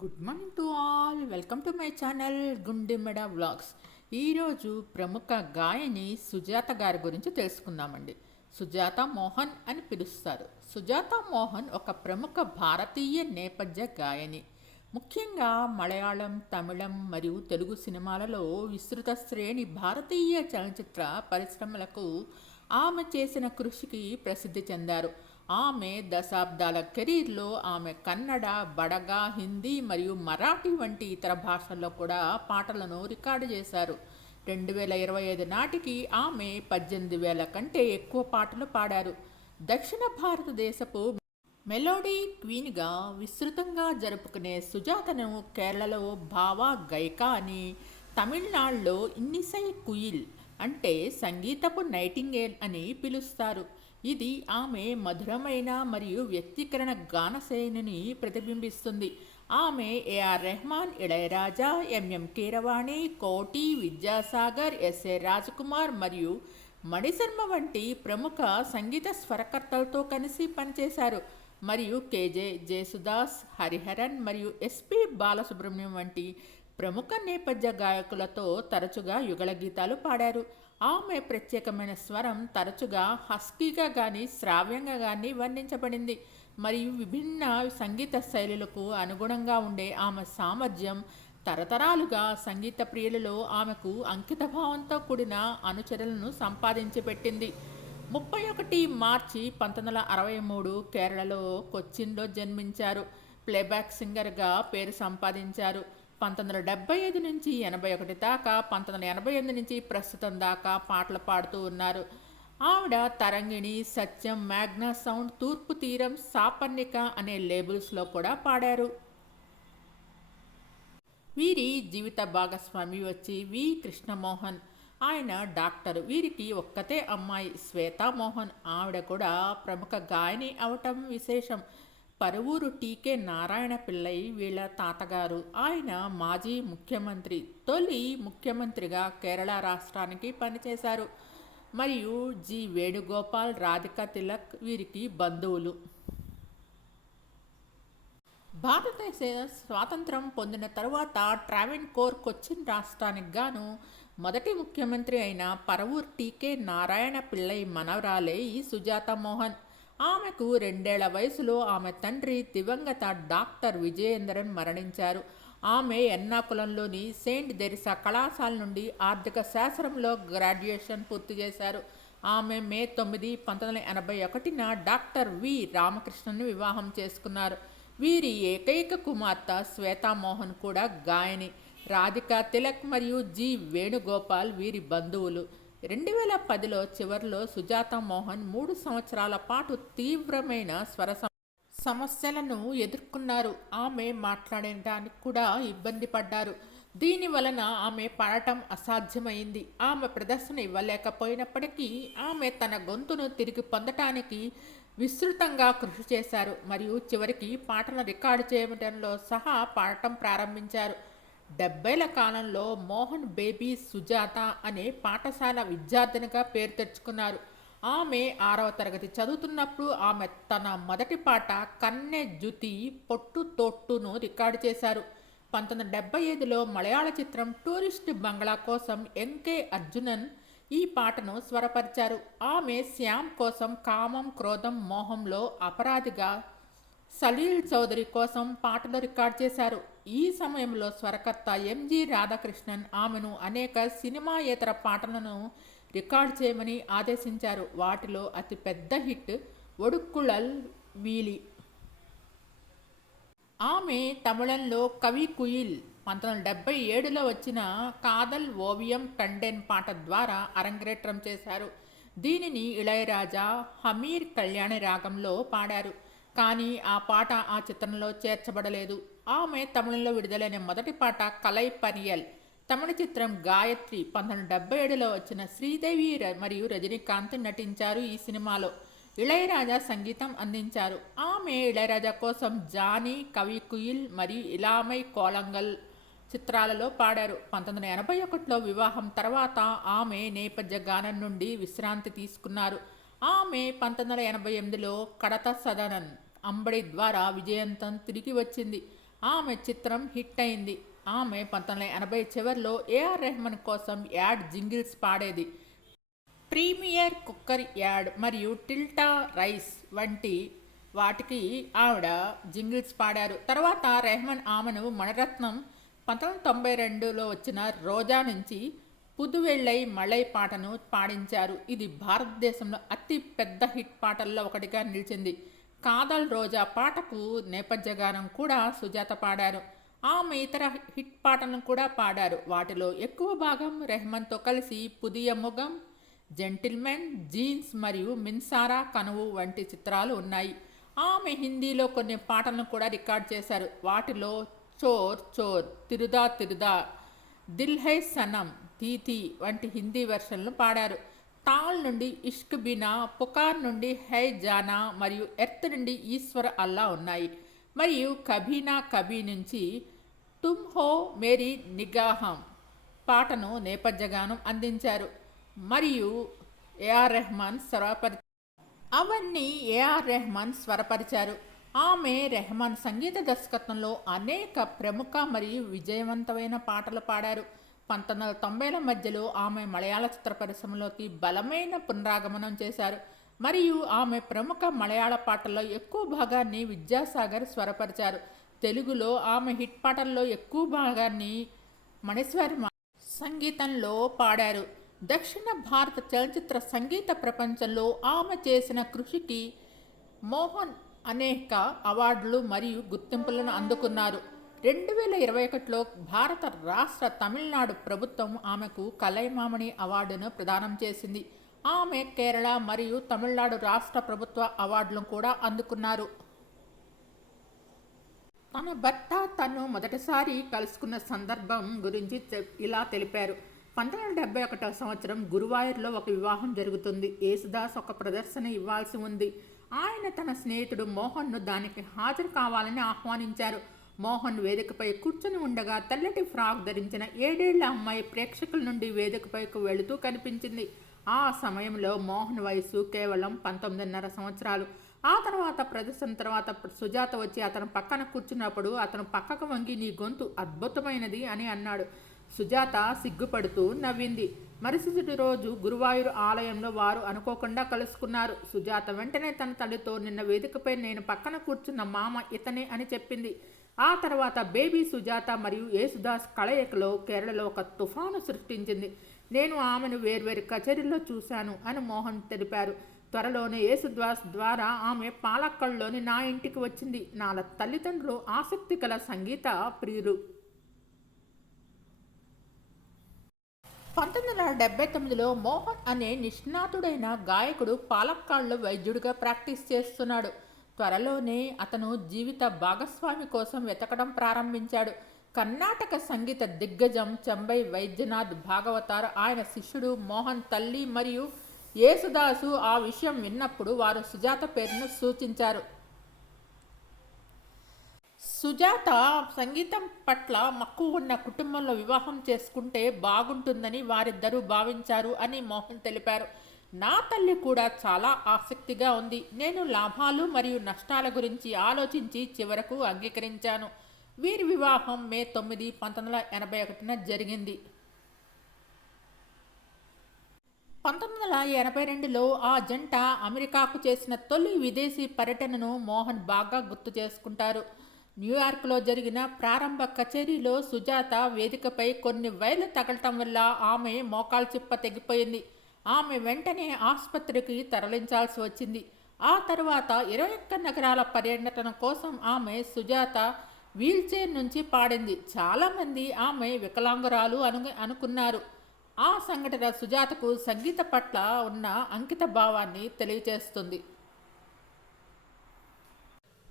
Good morning to all welcome to my channel Gundemeda vlogs ఈరోజు ప్రముఖ గాయని సుజాత గారి గురించి తెలుసుకుందామండి. సుజాత మోహన్ అని పిలుస్తారు. సుజాత మోహన్ ఒక ప్రముఖ భారతీయ నేపథ్య గాయని. ముఖ్యంగా మలయాళం తమిళం మరియు తెలుగు సినిమాలలో విస్తృత శ్రేణి భారతీయ చలనచిత్ర పరిశ్రమలకు ఆమె చేసిన కృషికి ప్రసిద్ధి చెందారు. ఆమె దశాబ్దాల కెరీర్లో ఆమె కన్నడ బడగా హిందీ మరియు మరాఠీ వంటి ఇతర భాషల్లో కూడా పాటలను రికార్డు చేశారు. రెండు వేల ఇరవై ఐదు నాటికి ఆమె పద్దెనిమిది వేల కంటే ఎక్కువ పాటలు పాడారు. దక్షిణ భారతదేశపు మెలోడీ క్వీన్గా విస్తృతంగా జరుపుకునే సుజాతను కేరళలో భావా గైకా అని తమిళనాడులో ఇన్నిసై కుయిల్ అంటే సంగీతపు నైటింగేల్ అని పిలుస్తారు. ఇది ఆమె మధురమైన మరియు వ్యక్తీకరణ గానశైలిని ప్రతిబింబిస్తుంది. ఆమె AR Rahman Ilaiyaraaja MM Keeravani Koti Vidyasagar SA Rajkumar మరియు మణిశర్మ వంటి ప్రముఖ సంగీత స్వరకర్తలతో కలిసి పనిచేశారు. మరియు కేజే జేసుదాస్ హరిహరన్ మరియు ఎస్పి బాలసుబ్రహ్మణ్యం వంటి ప్రముఖ నేపథ్య గాయకులతో తరచుగా యుగళ గీతాలు పాడారు. ఆమె ప్రత్యేకమైన స్వరం తరచుగా హస్కీగా కానీ శ్రావ్యంగా కానీ వర్ణించబడింది. మరియు విభిన్న సంగీత శైలులకు అనుగుణంగా ఉండే ఆమె సామర్థ్యం తరతరాలుగా సంగీత ప్రియులలో ఆమెకు అంకితభావంతో కూడిన అనుచరులను సంపాదించి పెట్టింది. ముప్పై ఒకటి మార్చి పంతొమ్మిది వందల అరవై మూడు కేరళలో కొచ్చిన్లో జన్మించారు. ప్లేబ్యాక్ సింగర్గా పేరు సంపాదించారు. పంతొమ్మిది వందల డెబ్బై ఐదు నుంచి ఎనభై ఒకటి దాకా పంతొమ్మిది వందల ఎనభై ఎనిమిది నుంచి ప్రస్తుతం దాకా పాటలు పాడుతూ ఉన్నారు. ఆవిడ తరంగిణి సత్యం మ్యాగ్నా సౌండ్ తూర్పు తీరం సాపర్ణిక అనే లేబుల్స్లో కూడా పాడారు. వీరి జీవిత భాగస్వామి వచ్చి వి. కృష్ణమోహన్. ఆయన డాక్టర్. వీరికి ఒక్కతే అమ్మాయి శ్వేతామోహన్. ఆవిడ కూడా ప్రముఖ గాయని అవటం విశేషం. పరువూరు టీకే నారాయణ పిళ్ళై వీళ్ళ తాతగారు. ఆయన మాజీ ముఖ్యమంత్రి తొలి ముఖ్యమంత్రిగా కేరళ రాష్ట్రానికి పనిచేశారు. మరియు జి. వేణుగోపాల్ రాధిక తిలక్ వీరికి బంధువులు. భారతదేశ స్వాతంత్రం పొందిన తరువాత ట్రావెన్ కోర్ కొచ్చిన్ రాష్ట్రానికి గాను మొదటి ముఖ్యమంత్రి అయిన పరవూర్ టీకే నారాయణ పిల్లై మనవరాలే ఈ సుజాత మోహన్. ఆమెకు రెండేళ్ళ వయసులో ఆమె తండ్రి దివంగత డాక్టర్ విజయేంద్రన్ మరణించారు. ఆమె ఎర్నాకులంలోని సెయింట్ దెరిసా కళాశాల నుండి ఆర్థిక శాస్త్రంలో గ్రాడ్యుయేషన్ పూర్తి చేశారు. ఆమె మే తొమ్మిది పంతొమ్మిది వందల ఎనభై ఒకటిన డాక్టర్ వి. రామకృష్ణను వివాహం చేసుకున్నారు. వీరి ఏకైక కుమార్తె శ్వేతామోహన్ కూడా గాయని రాధిక తిలక్ మరియు జి. వేణుగోపాల్ వీరి బంధువులు. రెండు వేల పదిలో చివరిలో సుజాత మోహన్ మూడు సంవత్సరాల పాటు తీవ్రమైన స్వర సమస్యలను ఎదుర్కొన్నారు. ఆమె మాట్లాడడానికి కూడా ఇబ్బంది పడ్డారు. దీని వలన ఆమె పాడటం అసాధ్యమైంది. ఆమె ప్రదర్శన ఇవ్వలేకపోయినప్పటికీ ఆమె తన గొంతును తిరిగి పొందటానికి విస్తృతంగా కృషి చేశారు. మరియు చివరికి పాటను రికార్డు చేయడంలో సహా పాడటం ప్రారంభించారు. డెబ్బైల కాలంలో మోహన్ బేబీ సుజాత అనే పాఠశాల విద్యార్థినిగా పేరు తెచ్చుకున్నారు. ఆమె ఆరవ తరగతి చదువుతున్నప్పుడు ఆమె తన మొదటి పాట కన్నె జుతి పొట్టు తొట్టును రికార్డు చేశారు. పంతొమ్మిది డెబ్బై ఐదులో మలయాళ చిత్రం టూరిస్ట్ బంగ్లా కోసం ఎంకే అర్జునన్ ఈ పాటను స్వరపరిచారు. ఆమె శ్యామ్ కోసం కామం క్రోధం మోహంలో అపరాధిగా సలీల్ చౌదరి కోసం పాటలు రికార్డ్ చేశారు. ఈ సమయంలో స్వరకర్త ఎంజి రాధాకృష్ణన్ ఆమెను అనేక సినిమాయేతర పాటలను రికార్డ్ చేయమని ఆదేశించారు. వాటిలో అతి పెద్ద హిట్ ఒడుక్కుళల్ వీలి. ఆమె తమిళంలో కవి కుయిల్. పంతొమ్మిది వందల డెబ్బై ఏడులో వచ్చిన కాదల్ ఓవియం కండెన్ పాట ద్వారా అరంగేట్రం చేశారు. దీనిని ఇళయరాజా హమీర్ కళ్యాణి రాగంలో పాడారు. కానీ ఆ పాట ఆ చిత్రంలో చేర్చబడలేదు. ఆమె తమిళంలో విడుదలైన మొదటి పాట కలై పనియల్. తమిళ చిత్రం గాయత్రి పంతొమ్మిది డెబ్బై ఏడులో వచ్చిన శ్రీదేవి మరియు రజనీకాంత్ నటించారు ఈ సినిమాలో. ఇళయరాజా సంగీతం అందించారు. ఆమె ఇళయరాజా కోసం జానీ కవి కుయిల్ మరియు ఇలామై కోలంగల్ చిత్రాలలో పాడారు. పంతొమ్మిది వందల ఎనభై ఒకటిలో వివాహం తర్వాత ఆమె నేపథ్య గానం నుండి విశ్రాంతి తీసుకున్నారు. ఆమె పంతొమ్మిది వందల ఎనభై ఎనిమిదిలో కడత సదనన్ అంబడి ద్వారా విజయంతం తిరిగి వచ్చింది. ఆమె చిత్రం హిట్ అయింది. ఆమె పంతొమ్మిది ఎనభై చివరిలో ఏఆర్ రెహమాన్ కోసం యాడ్ జింగిల్స్ పాడేది. ప్రీమియర్ కుక్కర్ యాడ్ మరియు టిల్టా రైస్ వంటి వాటికి ఆవిడ జింగిల్స్ పాడారు. తర్వాత రెహమాన్ ఆమెను మణరత్నం పంతొమ్మిది తొంభై రెండులో వచ్చిన రోజా నుంచి పుదువెళ్ళై మళై పాటను పాడించారు. ఇది భారతదేశంలో అతి పెద్ద హిట్ పాటల్లో ఒకటిగా నిలిచింది. కాదల్ రోజా పాటకు నేపథ్యగానం కూడా సుజాత పాడారు. ఆమె ఇతర హిట్ పాటలను కూడా పాడారు. వాటిలో ఎక్కువ భాగం రెహమాన్తో కలిసి పుదియ ముగం జెంటిల్మెన్ జీన్స్ మరియు మిన్సారా కనువు వంటి చిత్రాలు ఉన్నాయి. ఆమె హిందీలో కొన్ని పాటలను కూడా రికార్డ్ చేశారు. వాటిలో చోర్ చోర్ తిరుదా తిరుదా దిల్ హై సనం తీతి వంటి హిందీ వెర్షన్లు పాడారు. టాల్ నుండి ఇష్క్ బినా పుకార్ నుండి హై జానా మరియు ఎర్త్ నుండి ఈశ్వర్ అల్లా ఉన్నాయి. మరియు కబీనా కబీ నుంచి తుమ్ హో మేరీ నిగాహం పాటను నేపథ్యగానం అందించారు. మరియు ఏఆర్ రెహమాన్ స్వరపరి అవన్నీ ఏఆర్ రెహమాన్ స్వరపరిచారు. ఆమె రెహమాన్ సంగీత దర్శకత్వంలో అనేక ప్రముఖ మరియు విజయవంతమైన పాటలు పాడారు. పంతొమ్మిది వందల తొంభైల మధ్యలో ఆమె మలయాళ చిత్ర పరిశ్రమలోకి బలమైన పునరాగమనం చేశారు. మరియు ఆమె ప్రముఖ మలయాళ పాటల్లో ఎక్కువ భాగాన్ని విద్యాసాగర్ స్వరపరిచారు. తెలుగులో ఆమె హిట్ పాటల్లో ఎక్కువ భాగాన్ని మణిశ్వరి సంగీతంలో పాడారు. దక్షిణ భారత చలనచిత్ర సంగీత ప్రపంచంలో ఆమె చేసిన కృషికి మోహన్ అనేక అవార్డులు మరియు గుర్తింపులను అందుకున్నారు. రెండు వేల ఇరవై ఒకటిలో భారత రాష్ట్ర తమిళనాడు ప్రభుత్వం ఆమెకు కలైమామణి అవార్డును ప్రదానం చేసింది. ఆమె కేరళ మరియు తమిళనాడు రాష్ట్ర ప్రభుత్వ అవార్డులను కూడా అందుకున్నారు. తన భర్త తను మొదటిసారి కలుసుకున్న సందర్భం గురించి ఇలా తెలిపారు. పంతొమ్మిది వందల డెబ్బై ఒకటో సంవత్సరం గురువాయూర్లో ఒక వివాహం జరుగుతుంది. యేసుదాస్ ఒక ప్రదర్శన ఇవ్వాల్సి ఉంది. ఆయన తన స్నేహితుడు మోహన్ను దానికి హాజరు కావాలని ఆహ్వానించారు. మోహన్ వేదికపై కూర్చొని ఉండగా తెల్లటి ఫ్రాక్ ధరించిన ఏడేళ్ళ అమ్మాయి ప్రేక్షకుల నుండి వేదికపైకి వెళుతూ కనిపించింది. ఆ సమయంలో మోహన్ వయసు కేవలం పంతొమ్మిదిన్నర సంవత్సరాలు. ఆ తర్వాత ప్రదర్శన తర్వాత సుజాత వచ్చి అతను పక్కన కూర్చున్నప్పుడు అతను పక్కకు వంగి నీ గొంతు అద్భుతమైనది అని అన్నాడు. సుజాత సిగ్గుపడుతూ నవ్వింది. మరుసటి రోజు గురువాయూరు ఆలయంలో వారు అనుకోకుండా కలుసుకున్నారు. సుజాత వెంటనే తన తల్లితో నిన్న వేదికపై నేను పక్కన కూర్చున్న మామ ఇతనే అని చెప్పింది. ఆ తర్వాత బేబీ సుజాత మరియు యేసుదాస్ కలయికలో కేరళలో ఒక తుఫాను సృష్టించింది. నేను ఆమెను వేర్వేరు కచేరీల్లో చూశాను అని మోహన్ తెలిపారు. త్వరలోనే యేసుదాస్ ద్వారా ఆమె పాలక్కల్లోని నా ఇంటికి వచ్చింది. నా తల్లిదండ్రులు ఆసక్తి గల సంగీత ప్రియులు. పంతొమ్మిది వందల డెబ్బై తొమ్మిదిలో మోహన్ అనే నిష్ణాతుడైన గాయకుడు పాలక్కాడ్లో వైద్యుడిగా ప్రాక్టీస్ చేస్తున్నాడు. త్వరలోనే అతను జీవిత భాగస్వామి కోసం వెతకడం ప్రారంభించాడు. కర్ణాటక సంగీత దిగ్గజం చెంబై వైద్యనాథ్ భాగవతార్ ఆయన శిష్యుడు మోహన్ తల్లి మరియు యేసుదాసు ఆ విషయం విన్నప్పుడు వారు సుజాత పేరును సూచించారు. సుజాత సంగీతం పట్ల మక్కువ ఉన్న కుటుంబంలో వివాహం చేసుకుంటే బాగుంటుందని వారిద్దరూ భావించారు అని మోహన్ తెలిపారు. నా తల్లి కూడా చాలా ఆసక్తిగా ఉంది. నేను లాభాలు మరియు నష్టాల గురించి ఆలోచించి చివరకు అంగీకరించాను. వీరి వివాహం మే తొమ్మిది పంతొమ్మిది వందల ఎనభై ఒకటిన జరిగింది. పంతొమ్మిది వందల ఎనభై రెండులో ఆ జంట అమెరికాకు చేసిన తొలి విదేశీ పర్యటనను మోహన్ బాగా గుర్తు చేసుకుంటారు. న్యూయార్క్లో జరిగిన ప్రారంభ కచేరీలో సుజాత వేదికపై కొన్ని వైర్లు తగలటం వల్ల ఆమె మోకాలు చిప్ప తెగిపోయింది. ఆమె వెంటనే ఆసుపత్రికి తరలించాల్సి వచ్చింది. ఆ తర్వాత ఇరవై ఒక్క నగరాల పర్యటన కోసం ఆమె సుజాత వీల్చైర్ నుంచి పాడింది. చాలామంది ఆమె వికలాంగురాలు అను అనుకున్నారు. ఆ సంఘటన సుజాతకు సంగీత పట్ల ఉన్న అంకిత భావాన్ని తెలియజేస్తుంది.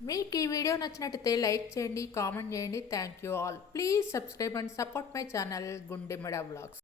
మీకు ఈ వీడియో నచ్చినట్టయితే లైక్ చేయండి కామెంట్ చేయండి. Thank you all. Please subscribe and support my channel Gundemeda vlogs.